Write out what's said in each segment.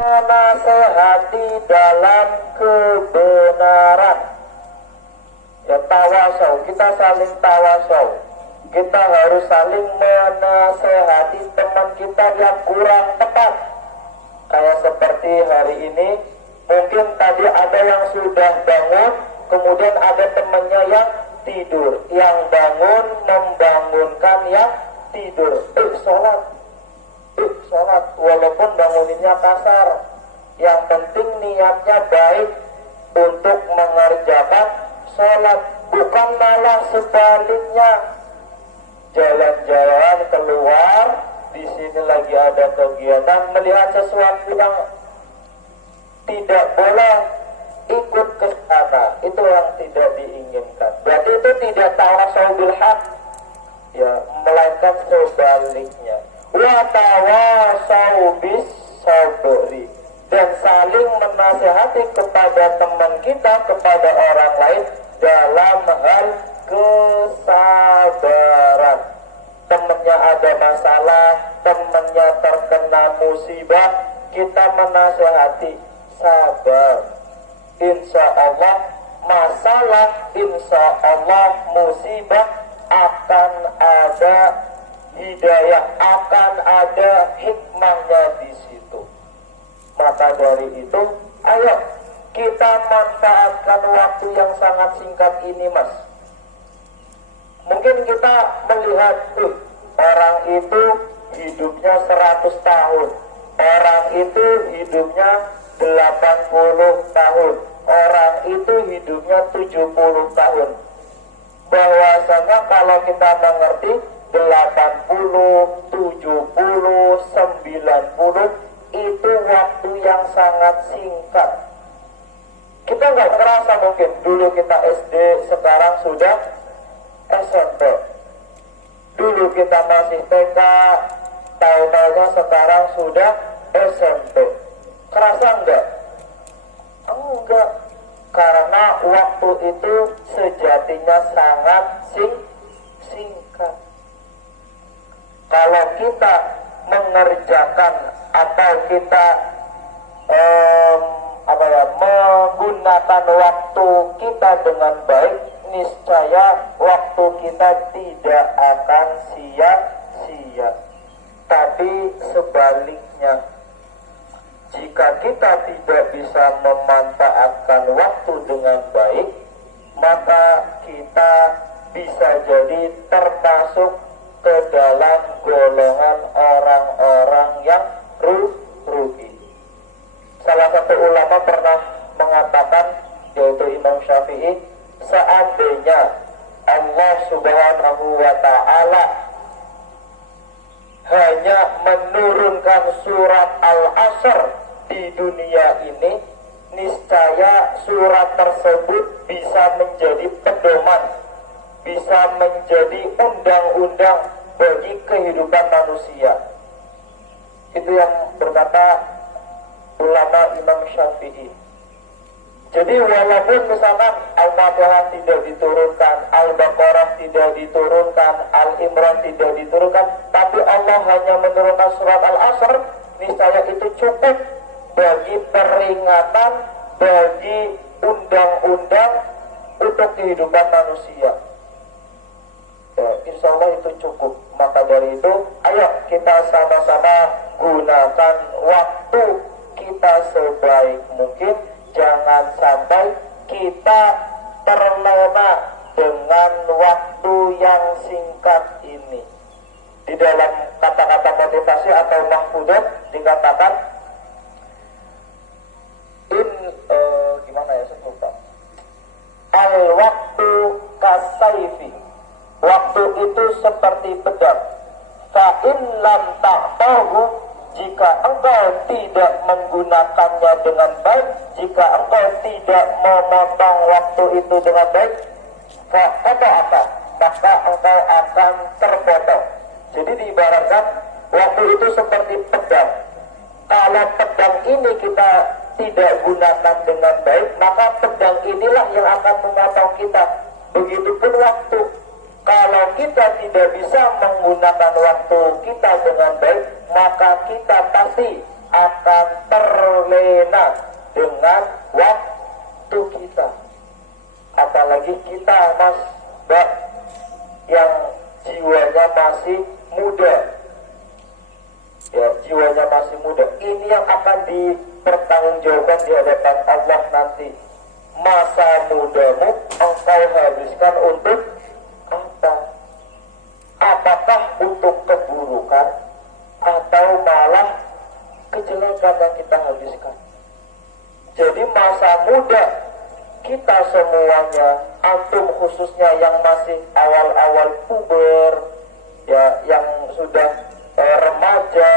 menasehati dalam kebenaran. Ya, tawasau, kita saling tawasau. Kita harus saling menasehati teman kita yang kurang tepat. Kayak seperti hari ini, mungkin tadi ada yang sudah bangun, kemudian ada temannya yang tidur. Yang bangun membangunkan yang tidur. Sholat, walaupun banguninnya kasar. Yang penting niatnya baik untuk mengerjakan sholat, bukan malah sebaliknya. Jalan-jalan keluar, di sini lagi ada kegiatan, melihat sesuatu yang tidak boleh, ikut ke sana. Itu yang tidak diinginkan. Berarti itu tidak tawasau bil haq, ya, melainkan sebaliknya. Wa tawasau bis sabri, dan saling menasihati kepada teman kita, kepada orang lain dalam hal kesabaran. Temannya ada masalah, temannya terkena musibah, kita menasihati, sabar. Insya Allah masalah, insya Allah musibah akan ada hidayah, akan ada hikmahnya di situ. Maka dari itu, ayo kita manfaatkan waktu yang sangat singkat ini, Mas. Mungkin kita melihat, orang itu hidupnya 100 tahun, orang itu hidupnya 80 tahun, orang itu hidupnya 70 tahun. Bahwasanya kalau kita mengerti 80, 70, 90 itu waktu yang sangat singkat. Kita nggak terasa mungkin dulu kita SD, sekarang sudah SMP. Dulu kita masih TK, tahu-tahunya sekarang sudah SMP. Kerasa enggak? Enggak. Karena waktu itu sejatinya sangat singkat. Kalau kita mengerjakan atau kita menggunakan waktu kita dengan baik, niscaya waktu kita tidak akan sia-sia. Tapi sebaliknya, jika kita tidak bisa memanfaatkan waktu dengan baik, maka kita bisa jadi termasuk ke dalam golongan orang-orang yang rugi. Salah satu ulama pernah mengatakan, yaitu Imam Syafi'i, seandainya Allah Subhanahu wa Ta'ala hanya menurunkan surat Al-Asr di dunia ini, niscaya surat tersebut bisa menjadi pedoman, bisa menjadi undang-undang bagi kehidupan manusia. Itu yang berkata ulama Imam Syafi'i. Jadi walaupun misalkan Al-Fatihah tidak diturunkan, Al-Baqarah tidak diturunkan, Al-Imran tidak diturunkan, tapi Allah hanya menurunkan surat Al-Asr, niscaya itu cukup bagi peringatan, bagi undang-undang untuk kehidupan manusia. Ya, insya Allah itu cukup. Maka dari itu, ayo kita sama-sama gunakan waktu kita sebaik mungkin. Jangan sampai kita terlena dengan waktu yang singkat ini. Di dalam kata-kata motivasi atau mahfudat dikatakan, gimana ya, saya lupa. Al-waktu kasaifi, waktu itu seperti pedang. Fa'in lam ta'tahu, jika engkau tidak menggunakannya dengan baik, jika engkau tidak memotong waktu itu dengan baik, apa? Maka engkau akan terpotong. Jadi diibaratkan waktu itu seperti pedang. Kalau pedang ini kita tidak gunakan dengan baik, maka pedang inilah yang akan memotong kita. Begitupun waktu. Kalau kita tidak bisa menggunakan waktu kita dengan baik, maka kita pasti akan terlena dengan waktu kita. Apalagi kita, Mas, Mbak, yang jiwanya masih muda. Ya, jiwanya masih muda. Ini yang akan dipertanggungjawabkan di hadapan Allah nanti. Masa mudamu engkau habiskan untuk apa? Apakah untuk keburukan atau malah kejelekan yang kita habiskan? Jadi masa muda kita semuanya, antum khususnya yang masih awal-awal puber, ya, yang sudah remaja,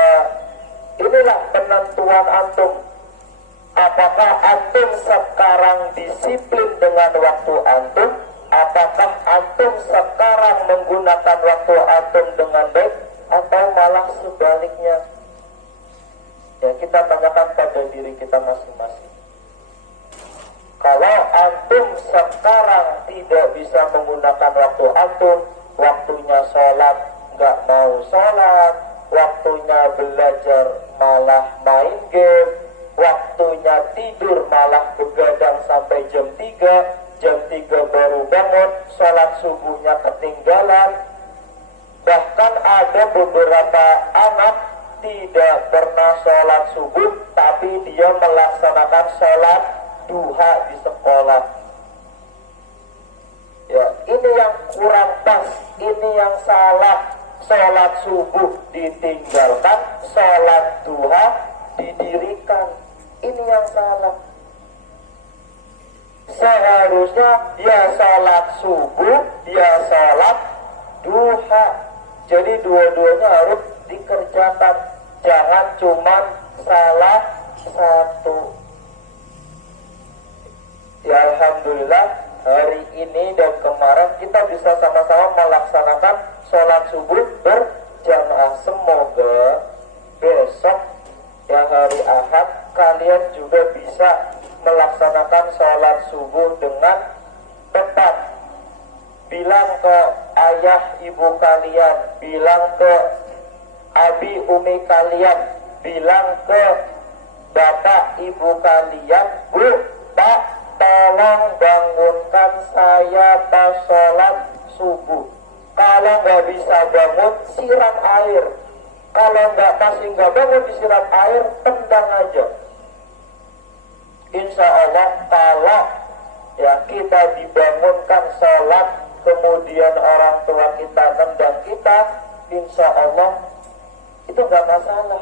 inilah penentuan antum. Apakah antum sekarang disiplin dengan waktu antum? Apakah antum sekarang menggunakan waktu antum dengan baik? Atau malah sebaliknya? Ya, kita tanyakan pada diri kita masing-masing. Kalau antum sekarang tidak bisa menggunakan waktu antum, waktunya sholat nggak mau sholat, waktunya belajar malah main game, waktunya tidur malah begadang sampai jam 3 baru bangun, sholat subuhnya ketinggalan. Bahkan ada beberapa anak tidak pernah sholat subuh, tapi dia melaksanakan sholat duha di sekolah. Ya, ini yang kurang pas, ini yang salah. Sholat subuh ditinggalkan, sholat duha didirikan. Ini yang salah. Seharusnya dia sholat subuh, dia sholat duha. Jadi dua-duanya harus dikerjakan. Jangan cuma salah satu. Ya, alhamdulillah hari ini dan kemarin kita bisa sama-sama melaksanakan sholat subuh berjamaah. Semoga besok, ya, hari Ahad, kalian juga bisa melaksanakan sholat subuh dengan tepat. Bilang ke ayah ibu kalian, bilang ke abi umi kalian, bilang ke bapak ibu kalian, Bu, Pak, tolong bangunkan saya pas sholat subuh. Kalau nggak bisa bangun, siram air. Kalau masih nggak bangun, disiram air, tendang aja. Insya Allah kalau, ya, kita dibangunkan sholat, kemudian orang tua kita tendang kita, insya Allah itu nggak masalah.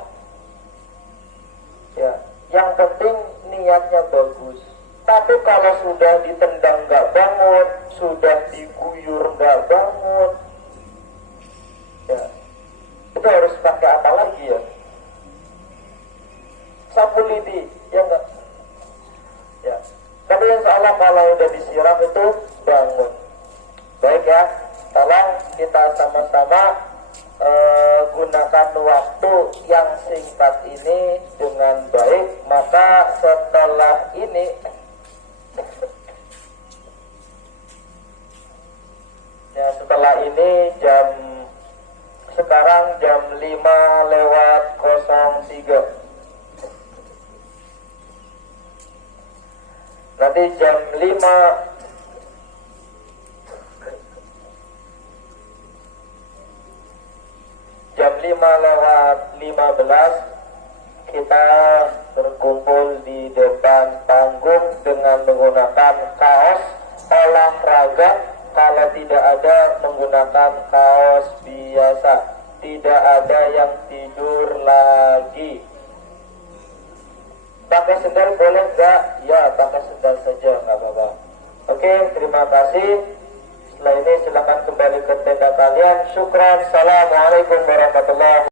Ya, yang penting niatnya bagus. Tapi kalau sudah ditendang nggak bangun, sudah diguyur nggak bangun, ya, itu harus pakai apa lagi, ya? Sapu lidi, ya enggak? Ya. Tapi insya Allah kalau udah disiram itu bangun. Baik, ya, tolong kita sama-sama gunakan waktu yang singkat ini dengan baik. Maka setelah ini ya, setelah ini sekarang jam 5:03. Nanti jam 5:15 kita berkumpul di depan panggung dengan menggunakan kaos olahraga. Kalau tidak ada, menggunakan kaos biasa. Tidak ada yang tidur lagi. Pakai sendal boleh nggak? Ya, pakai sendal saja, nggak apa-apa. Oke, terima kasih. Setelah ini silakan kembali ke tenda kalian. Syukran. Assalamualaikum warahmatullahi wabarakatuh.